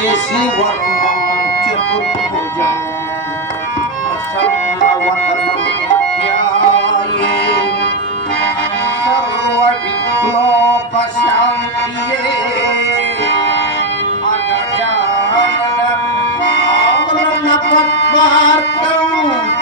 sesi warna mencekut hujan Bersama warna kiai Sarwa biklo pasang kiai Ada jalan Awan dapat bartemu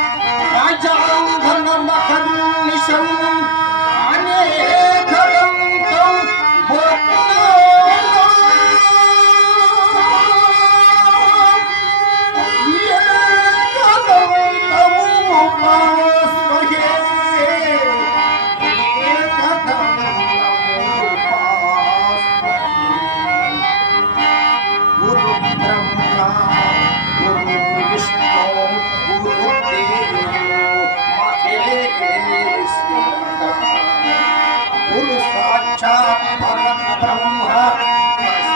సాక్షాత్ పరబ్రహ్మ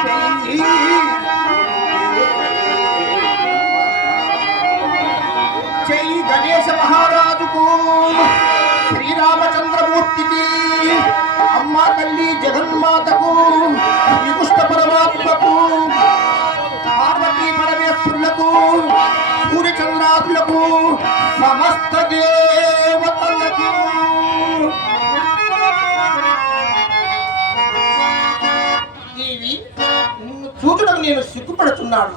తస్మై జై గణేశ మహారాజుకు శ్రీరామచంద్రమూర్తికి అమ్మ తల్లి జగన్మాతకు శ్రీకృష్ణ పరమాత్మకు పార్వతీ పరమేశ్వరులకు సూర్యచంద్రాదులకు సమస్త దేవతలకు నిన్ను చూడడం నేను సిగ్గుపడుతున్నాను.